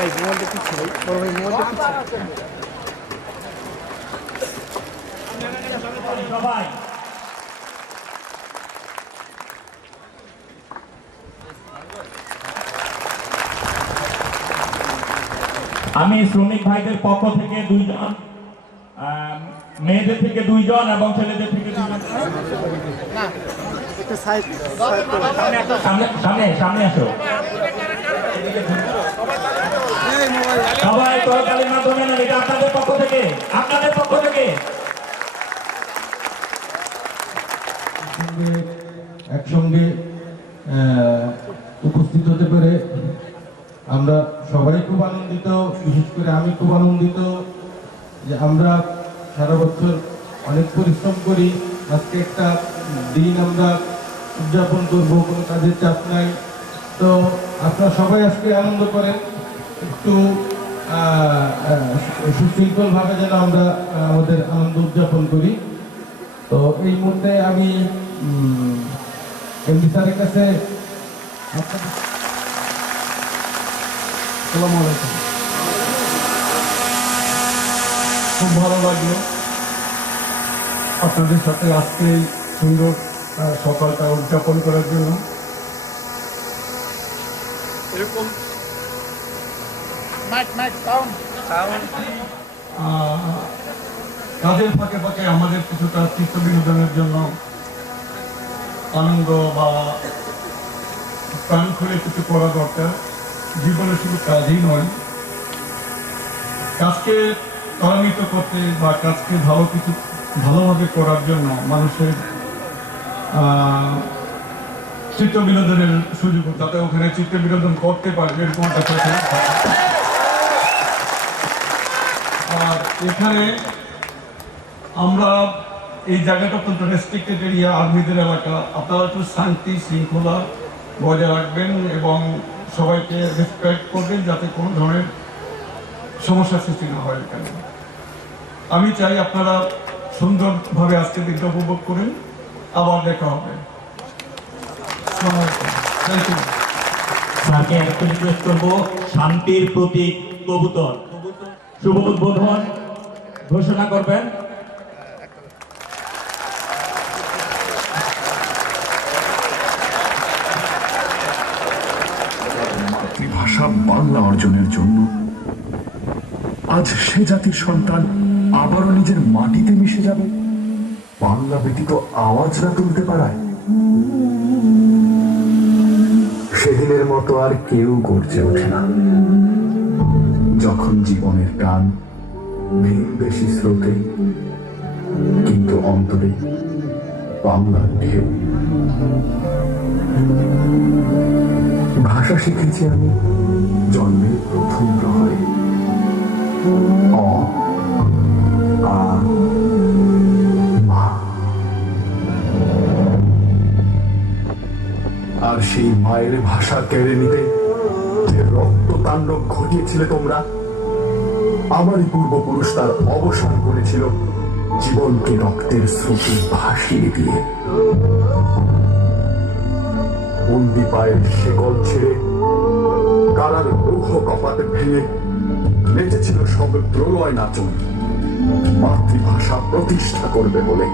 ভাই মোবাইলটা পিছিয়ে ভাই বড় ভাই মোবাইলটা পিছিয়ে সবাই আমি শ্রমিক ভাইদের পক্ষ থেকে দুইজন, মেয়েদের থেকে দুইজন এবং ছেলেদের থেকে দুইজন। সামনে আসো সবাই, করতালির মাধ্যমে না, এটা আপনাদের পক্ষ থেকে, আপনাদের পক্ষ থেকে। একসঙ্গে উপস্থিত হতে পেরে আমরা সবাই খুব আনন্দিত, বিশেষ করে আমি খুব আনন্দিত যে আমরা সারা বছর অনেক পরিশ্রম করি, আজকে একটা দিন আমরা উদযাপন করবো, কোনো কাজের চাপ নাই। তো আপনারা সবাই আজকে আনন্দ করেন, একটু সুশৃঙ্খলভাবে যেন আমরা আমাদের আনন্দ উদযাপন করি। তো এই মুহূর্তে আমি এমডি স্যারের কাছে আসসালামু আলাইকুম, খুব ভালো লাগলো আপনাদের সাথে আজকে এই সুন্দর সকালটা উদযাপন করার জন্য। এরকম কাজের ফাঁকে ফাঁকে আমাদের কিছুটা চিত্ত বিনোদনের জন্য আনন্দ বা প্রাণ খুলে কিছু করা দরকার। জীবনে শুধু কাজই নয়, কাজকে ত্বরান্বিত করতে বা কাজকে ভালোভাবে করার জন্য মানুষের চিত্ত বিনোদনের সুযোগ, যাতে ওখানে চিত্ত বিনোদন করতে পারবে এরকম একটা থাকে। আর এখানে আমরা এই জায়গাটা অত্যন্ত রেস্ট্রিক্টেড এরিয়া, আর্মিদের এলাকা, আপনারা একটু শান্তি শৃঙ্খলা বজায় রাখবেন এবং সবাইকে রেসপেক্ট করবেন যাতে কোনো ধরনের সমস্যার সৃষ্টি না হয়। এখানে আমি চাই আপনারা সুন্দরভাবে আজকে দিনটা উপভোগ করেন। আবার দেখা হবে। Thank you. স্যারকে একটা রিকোয়েস্ট করবো, শান্তির প্রতীক কবুতর শুভ উদ্বোধন ঘোষণা করবেন। মাতৃভাষা বাংলা অর্জনের জন্য আজ সে জাতির সন্তান আবারও নিজের মাটিতে মিশে যাবে, বাংলা ব্যতীত আওয়াজ না তুলতে পারায়। সেদিনের মতো আর কেউ গর্জে ওঠে না, যখন জীবনের টান বেশি স্রোতে, কিন্তু অন্তরে বাংলার ঢেউ। ভাষা শিখেছি আমি জন্মের প্রথম প্রহরে, অ আ মা। আর সেই মায়ের ভাষা কেড়ে নিতে যে রক্ত তাণ্ডব ঘটিয়েছিলে তোমরা, আমারই পূর্বপুরুষ তার অবসান করেছিল জীবনকে রক্তের স্রোতে ভাসিয়ে দিয়ে। বন্দি পায়ের শেকল ছেড়ে কারার লৌহ কপাট ভেঙে বেঁচেছিল সব প্রলয় নাচন, মাতৃভাষা প্রতিষ্ঠা করবে বলে।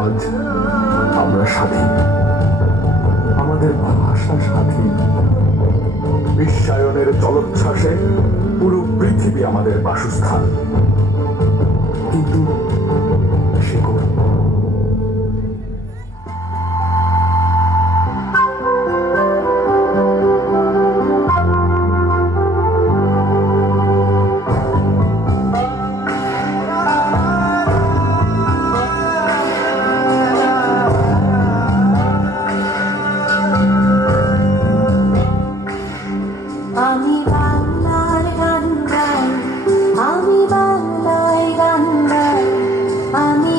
আজ আমরা স্বাধীন, আমাদের ভাষা স্বাধীন। বিশ্বায়নের জলোচ্ছ্বাসে পুরো পৃথিবী আমাদের বাসস্থান, কিন্তু আমি বাংলায় গান গাই, আমি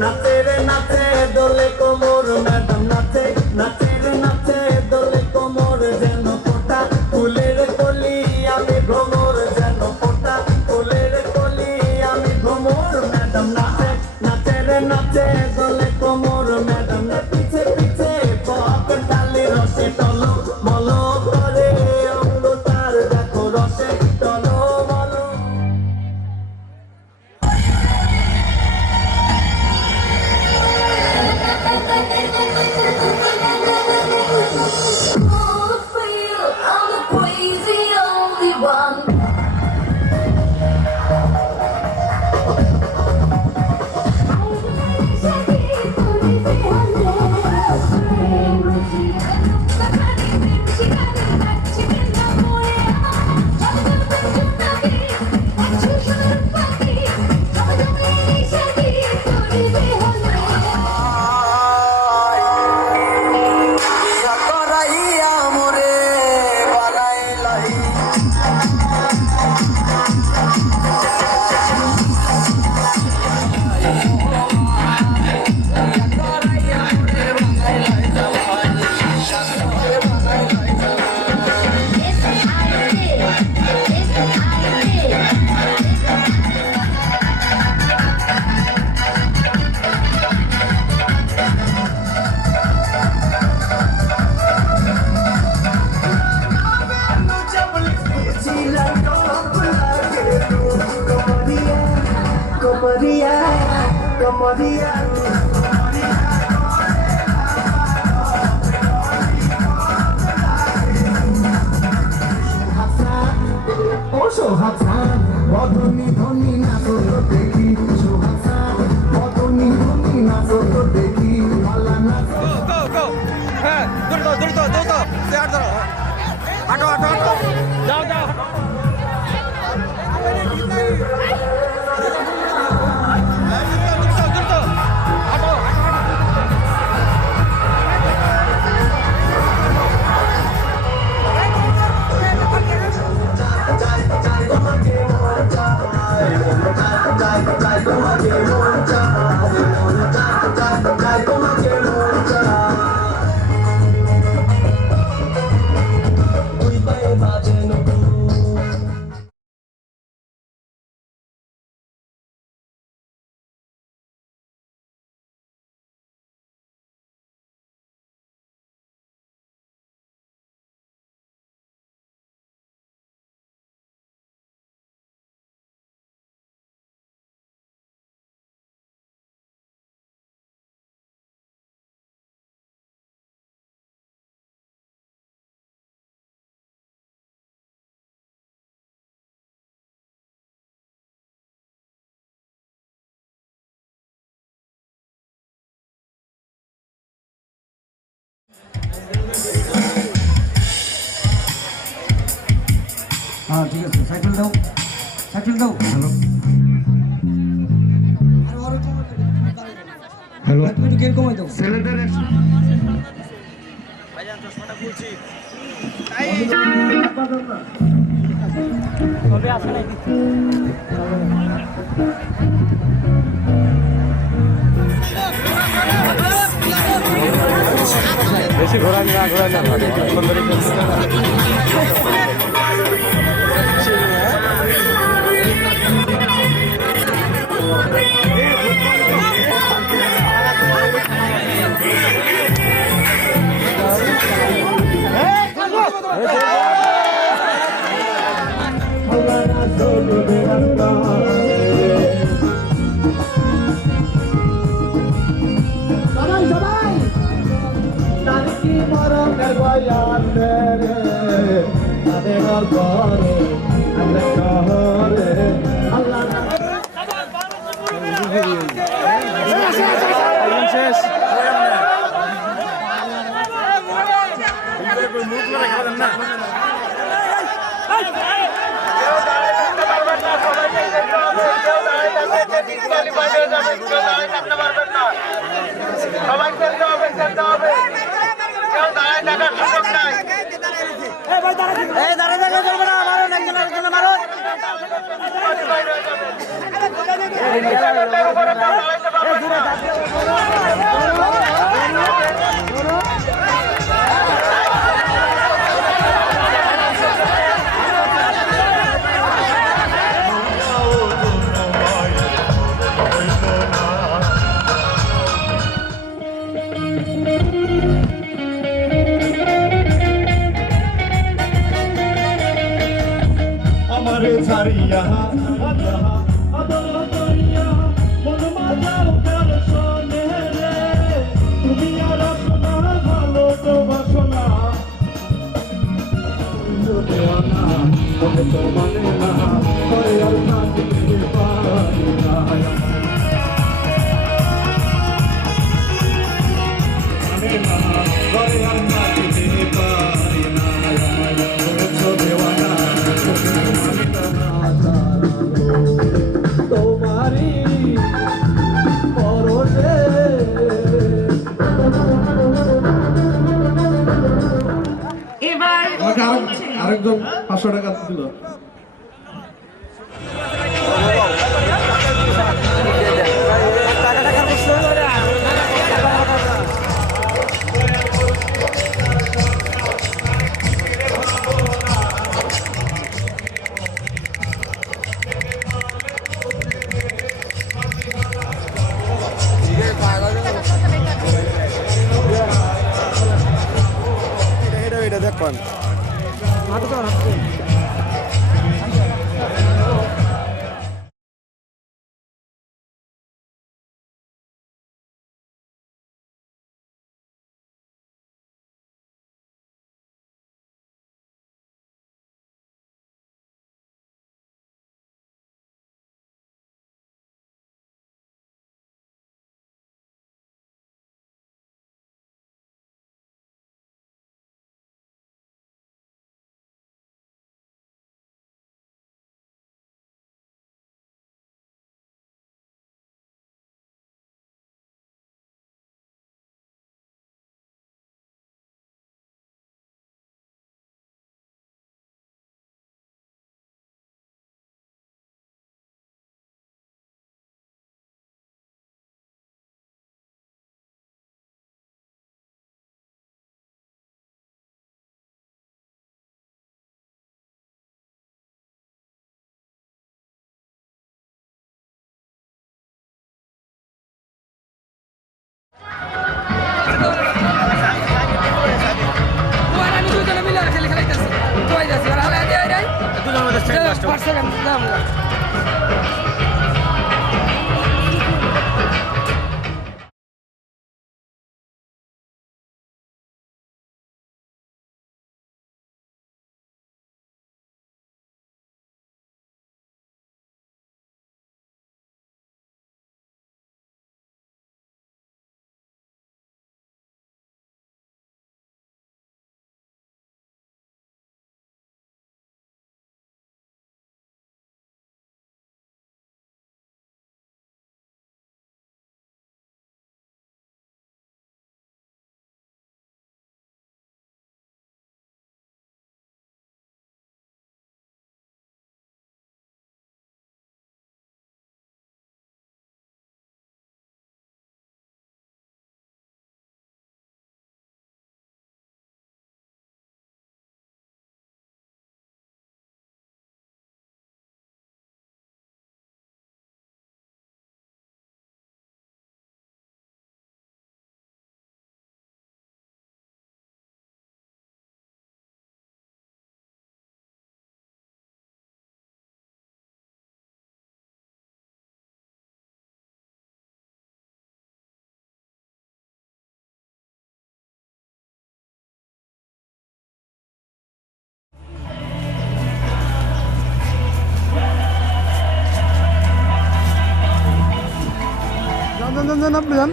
নাচে রে নাচে দোলে কোমর ম্যাডাম নাচে নাচে রে নাচে দোলে কোমর যেন ফোটা ফুলের কলি আমি ভ্রমর যেন ফোটা ফুলের কলি আমি ভ্রমর ম্যাডাম নাচে নাচে রে নাচে দোলে কোমর ম্যাডাম পিছে পিছে পক ডালি রসে টলো মলো করে অঙ্গ তার দেখো রসে টলো মলো Good for you, I'm the crazy only one. সোহাসান বদনি ধনি নাচো তো দেখি সোহাসান বদনি ধনি নাচো তো দেখি পালা নাচো हाँ ठीक है साइकिल दो हेलो हेलो একটু গেট কমাই দাও ছেলেদের ভাইজান চশমাটা খুলছি কবে আসে নাই বেশি ঘোরা না দাঁড়া হারিয়া আজাহা আদল করিয়া মন মাঝাও কার শোনে রে তুমি আর শোনা ভালো তো বাসনা দেওয়ানা মনে তো মানে না করে আর থাকিতে পারি না মানে না করে আর থাকিতে পারি না দেওয়ানা তোমারি পরশে আমাকে আরেকজন 500 টাকা দিল। এটা দেখুন আপনি যান।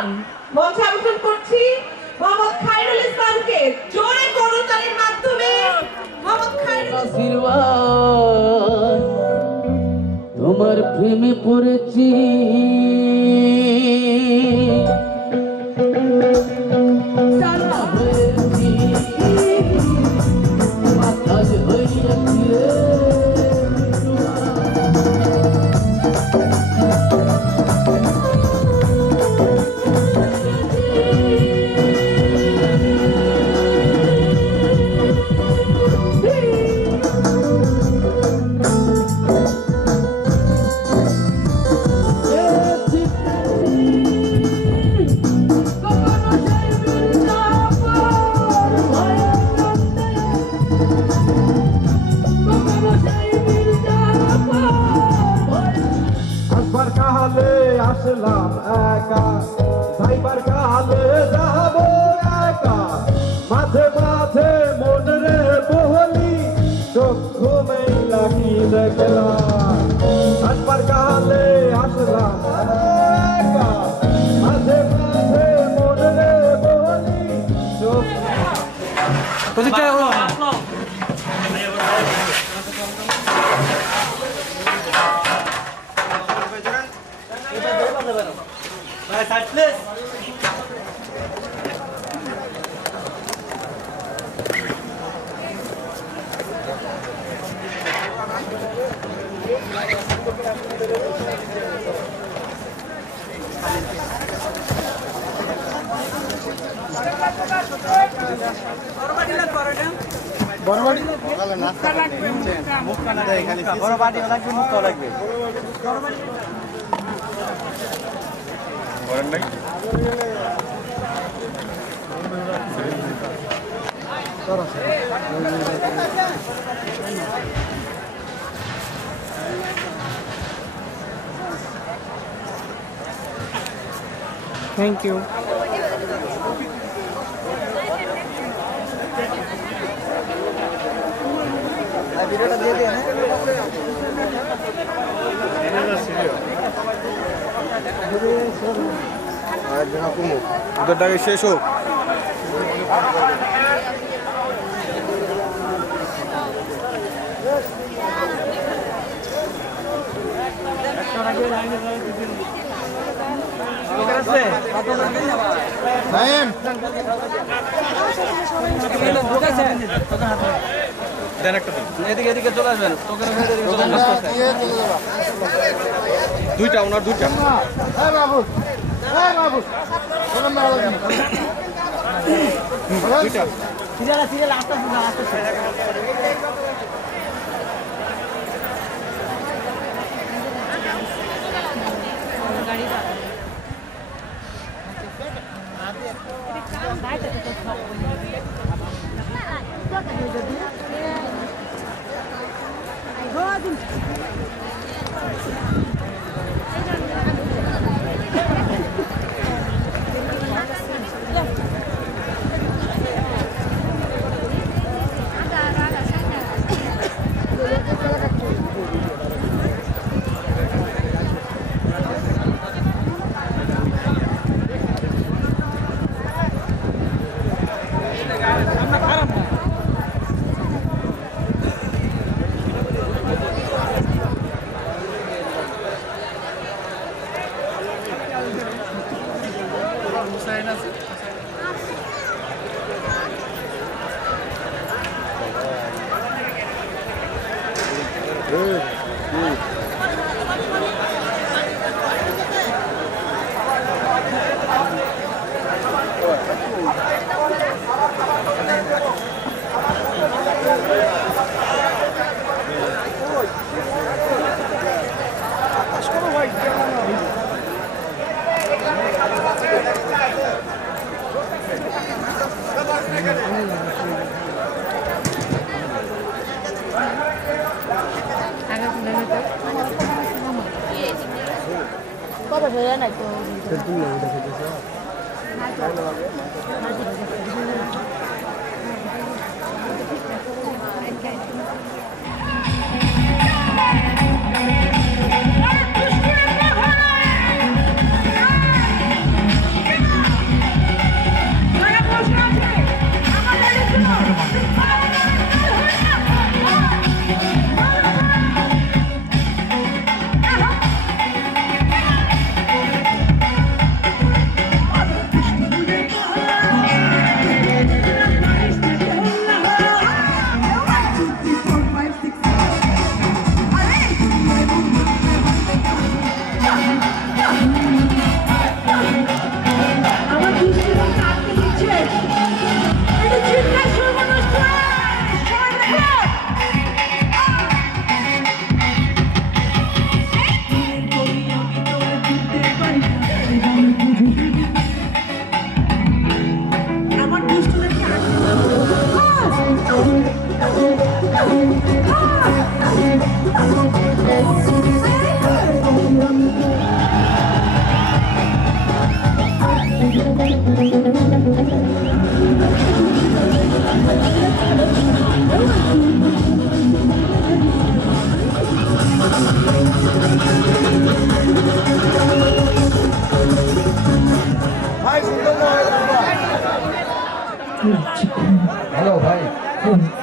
ইসলাম মঞ্চে আমন্ত্রণ করছি মোহাম্মদ খায়রুল ইসলামকে জোরে করতালির মাধ্যমে মোহাম্মদ খায়রুল আশীর্বাদ তোমার প্রেমে পড়েছি সারা হয়েছি মাথাজ হয়েছি রে আসবার কালে আসলাম একা যাইবার কালে যাব একা মাঝে মাঝে মন রে বহলি চক্ষু মেলা কি দেখলাম আসবার কালে আসলাম একা মাঝে মাঝে মন রে বহলি Thank you. ওদেরটাকে শেষ হোক এদিকে চলে আসবেন দুইটা ওনার দুইটা হ্যালো ভাই,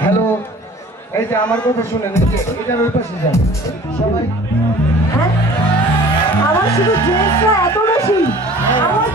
হ্যালো, এই যে আমার কথা শুনেন, এই যে এটার ওই পাশে যান সবাই। হ্যাঁ আমার শুধু ড্রেসটা এত বেশি আমার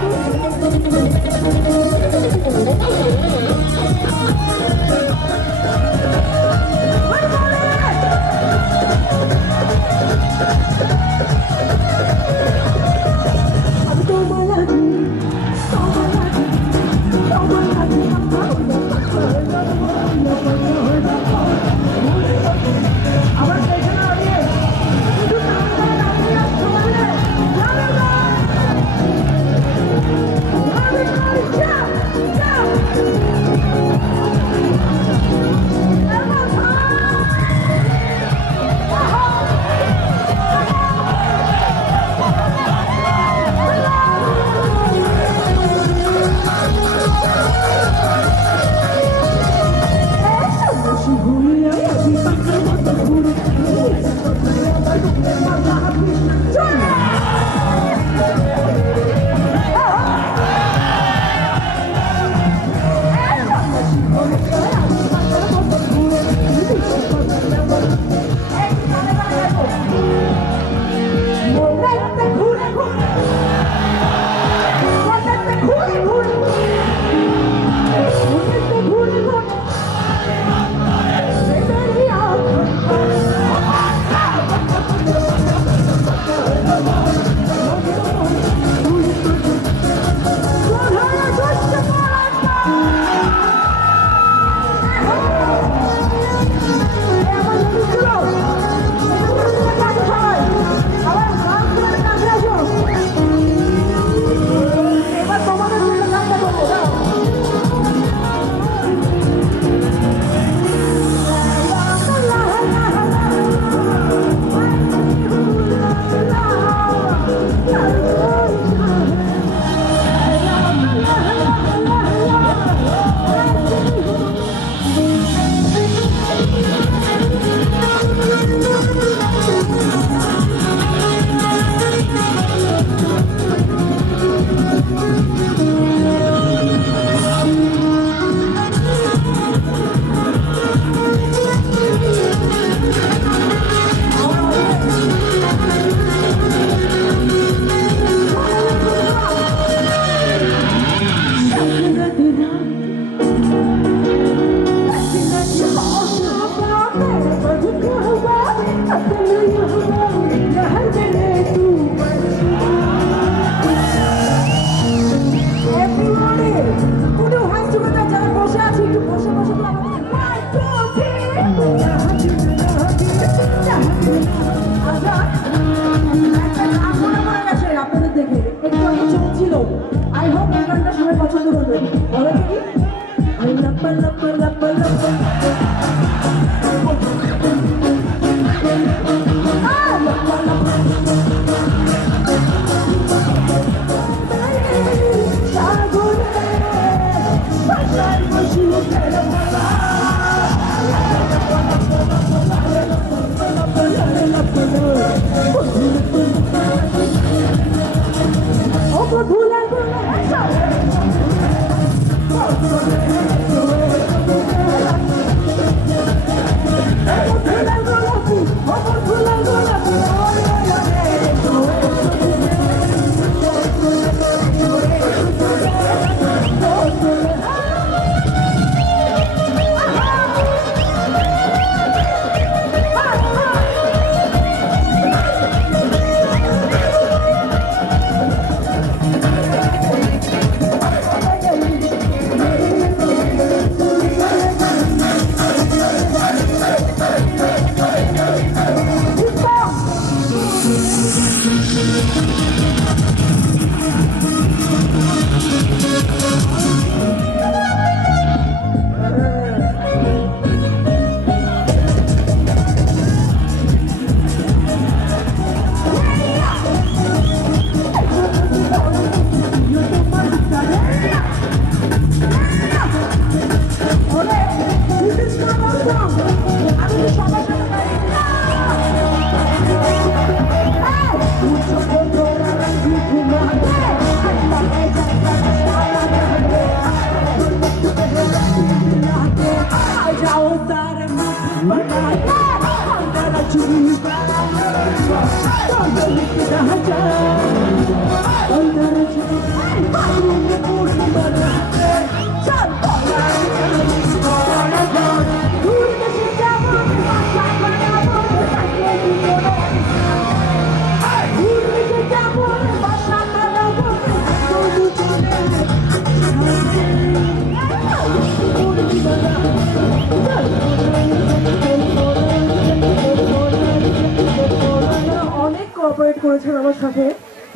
আমার সাথে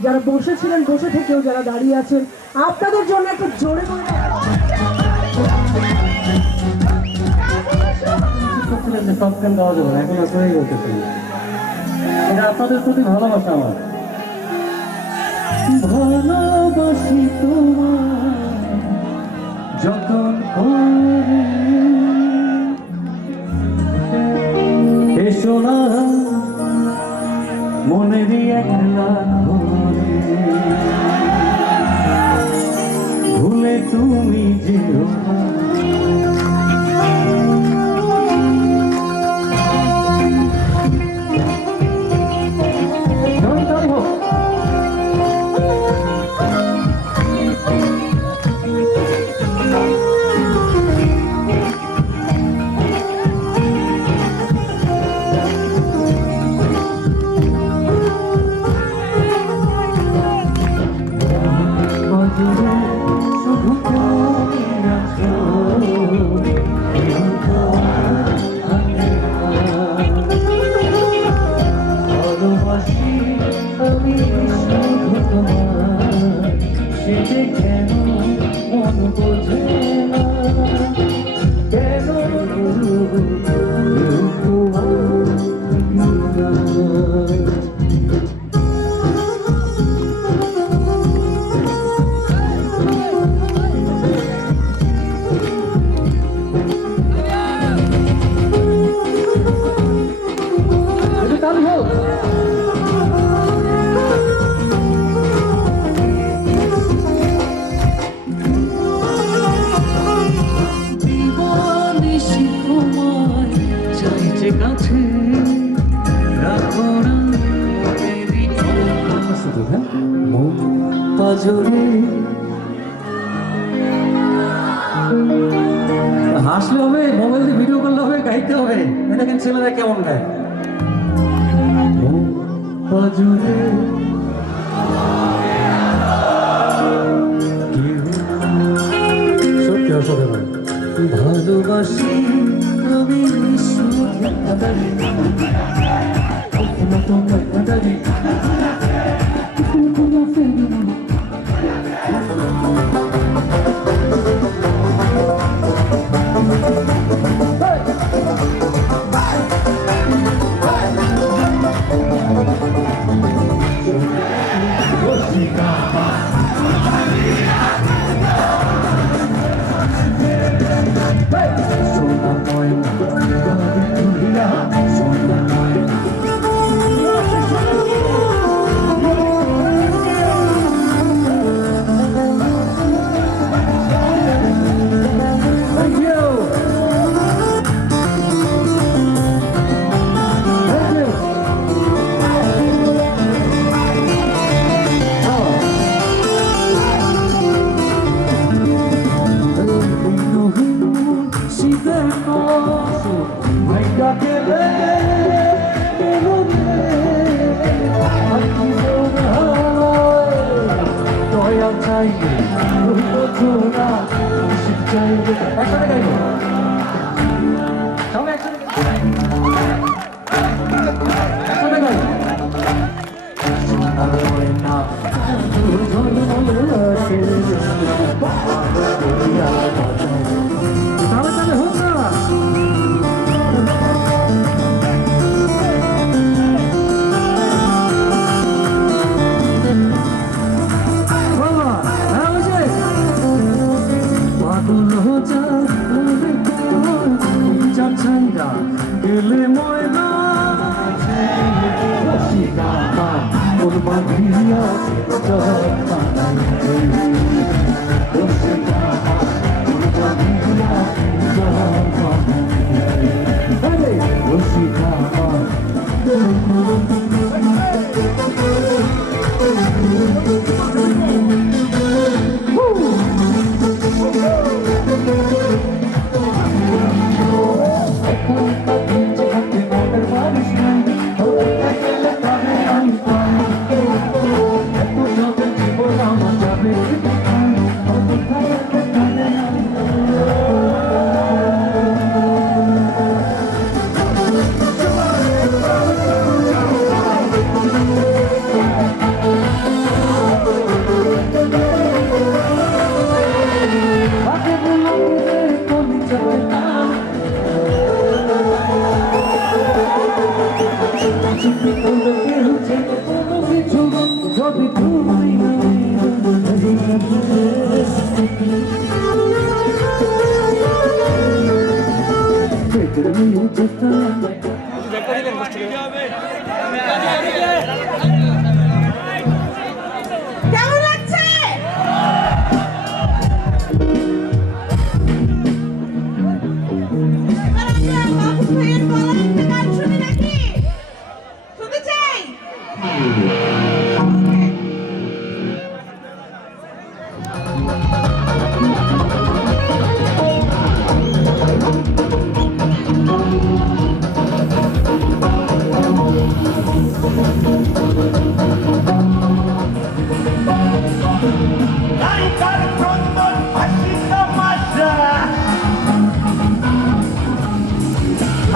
যারা বসেছিলেন, বসে থেকেও যারা দাঁড়িয়ে আছেন, আপনাদের জন্য একটু জোরে করে সবখান গাওয়া যাবে না, এখন আসলেই বলতেছি এটা আপনাদের প্রতি ভালোবাসা আমার। ভালোবাসি তোমায় যতন করে, এসো না মনেরই একলা ঘরে, ভুলে তুমি যেও না। হাসলে হবে, মোবাইল দিয়ে ভিডিও করলে হবে, গাইতে হবে। দেখেন ছেলেরা কেমন গায়। সত্যি অসাধারণ। ভালোবাসি আমি গেলে ময়না কেমন লাগছে? এবার আমরা মাহবুব ভাইয়ের গলায় একটা গান শুনি নাকি? শুনতে চাই? নায়িকার ক্রন্দন হাসি তামাশা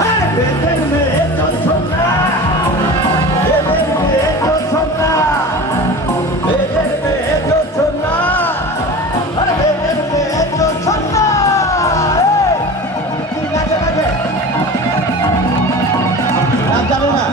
আর বেদের মেয়ে তো সোনা বেদের মেয়ে তো সোনা বেদের মেয়ে তো সোনা আর বেদের মেয়ে তো সোনা কি লাগে লাগে নাম জানো না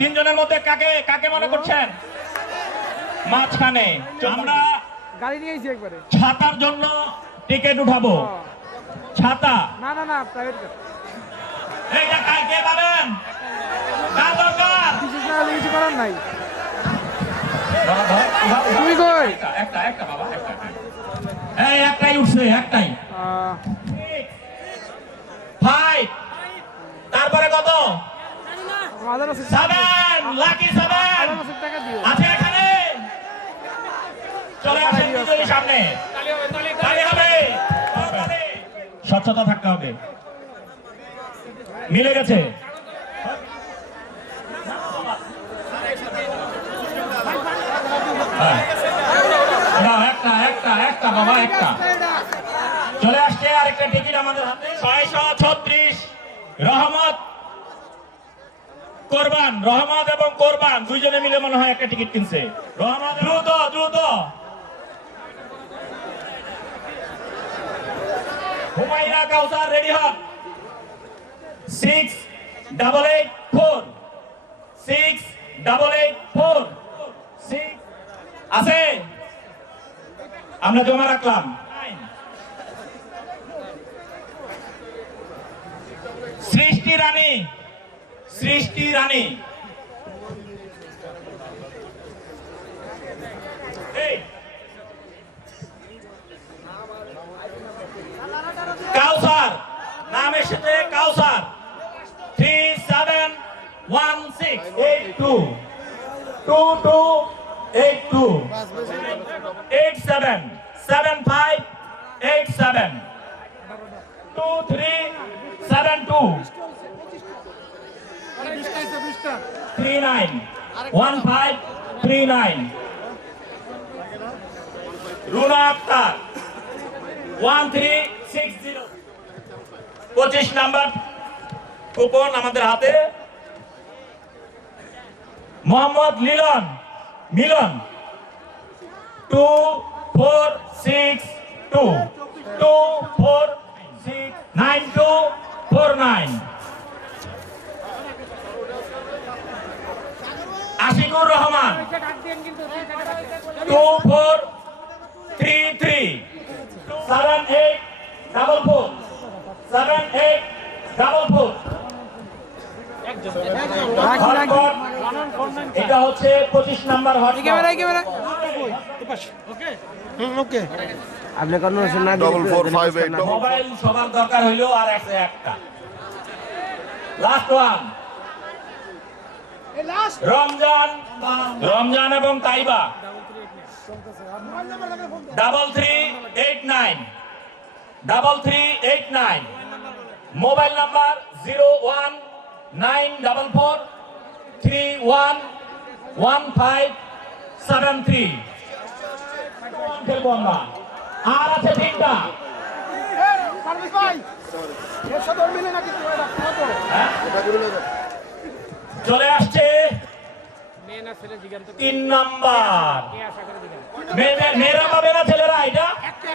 তিনজনের মধ্যে কাকে কাকে মনে করছেন? মাঝখানে আমরা গাড়ি নিয়ে এসেছি একবারে। ছাতার জন্য টিকিট উঠাবো। ছাতা না না না, প্রাইভেট কার। এইটা কাকে পাবেন? কার দরকার? কিছু না হলে কিছু করার নাই। তুমি কই? একটা একটা বাবা একটা। এই একটাই উঠছে, একটাই। 5 তারপরে কত? 7 লাকি 7 আছে এখানে। চলে আসেন বিজয়ী সামনে। তালি হবে। স্বচ্ছতা থাকতে হবে। মিলে গেছে। হ্যাঁ একটা বাবা একটা চলে আসছে আরেকটা টিকিট আমাদের হাতে 636 রহমত এবং কোরবান দুইজনে মিলে মনে হয় একটা টিকিট কিনছে। রহমত দ্রুত হুমায়রা কাউসার রেডি হন 6884 আছে আমরা জমা রাখলাম। সৃষ্টি রানী কাউসার নাম এসেছে কাউসার 371682 2282 877587 2372 391539 রুনা আক্তার 1360 25 নাম্বার কুপন আমাদের হাতে। মোহাম্মদ মিলন 2462 আশিকুর রহমান 2433 7844 এটা হচ্ছে 25 নাম্বার ওকে আপনি কোন না 4458 মোবাইল সবার দরকার হইলো আর একটা লাস্ট ওয়ান রমজান এবং তাইবা 3389 মোবাইল নাম্বার 01944311573 খেলবো আমরা। আর আছে তিনটা চলে আসছে 3 নাম্বার মেয়েরা পাবে না ছেলেরা এটা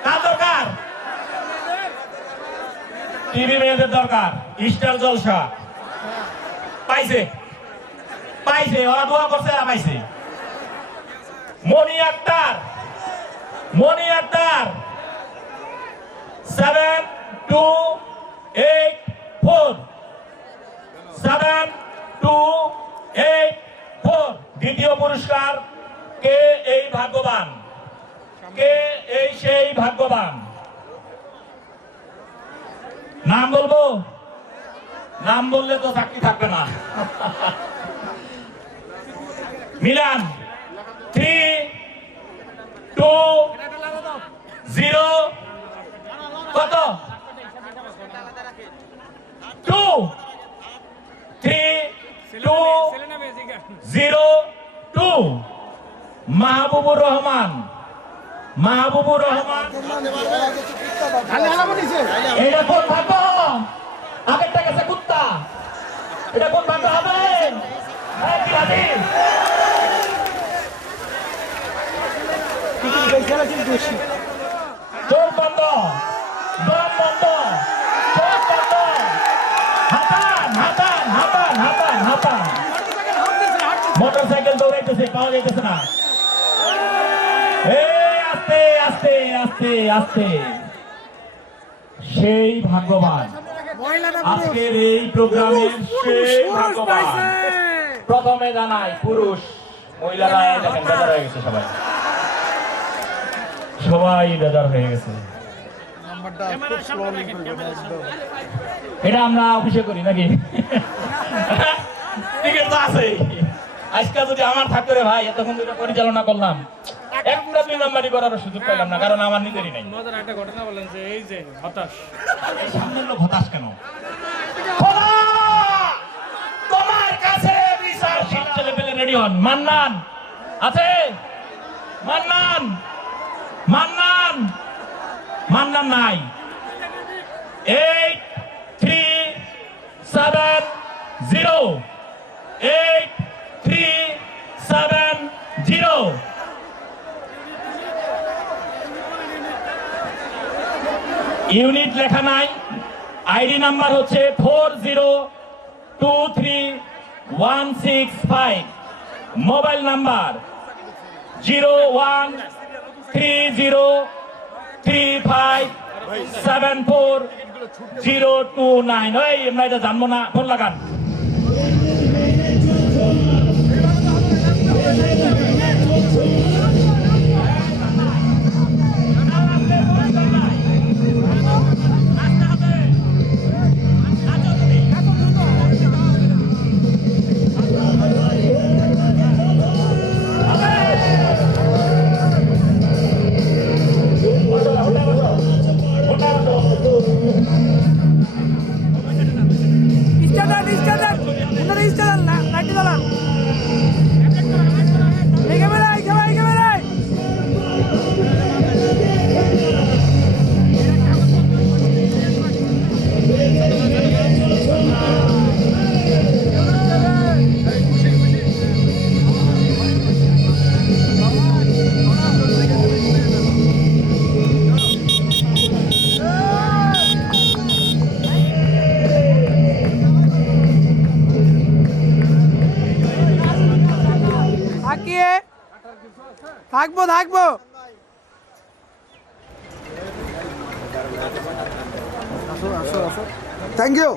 কার দরকার টিভি মেয়েদের দরকার স্টার জলসা পাইছে ওরা দোয়া করছে আর পাইছে। মনি আক্তার 7284 দ্বিতীয় পুরস্কার। কে এই সেই ভাগ্যবান নাম বলবো? নাম বললে তো চাকরি থাকবে না। মিলান 320 কত 2302 মাহবুবুর রহমান এটা কোন ভাগ্য? আগেরটা গেছে কুত্তা, এটা কোন ভাগ্য হবে? চোখ বন্ধ, দম বন্ধ, চোখ বন্ধ, হাতান মোটরসাইকেল দৌড়াইতেছে, পাওয়া যাইতেছে না। আস্তে সেই ভাগ্যবান আজকের এই প্রোগ্রামের সেই ভাগ্যবান। প্রথমে জানাই পুরুষ, মহিলারা দেখেন বেজার হয়ে গেছে, সবাই বেজার হয়ে গেছে। এটা আমরা অফিসে করি নাকি? টিকিট তো আছে। আজকে যদি আমার থাকতো রে ভাই, এতক্ষণ যেটা পরিচালনা করলাম, একটা 2 নাম্বারই করার সুযোগ পেলাম না, কারণ আমার নিজেরই নাই। মজার একটা ঘটনা বলেন যে এই যে হতাশ, সামনের লোক হতাশ কেন? তোমার কাছে বিচার। সব ছেলে পেলে রেডি হন। মান্নান আছে? মান্নান মান্নান মান্নান নাই 8 3 7 0 8 3 7 0 ইউনিট লেখা নাই আইডি নাম্বার হচ্ছে 4023165 মোবাইল নাম্বার 0130357409 ওই আমরা এটা জানবো না ফোন লাগান থাকবো থ্যাংক ইউ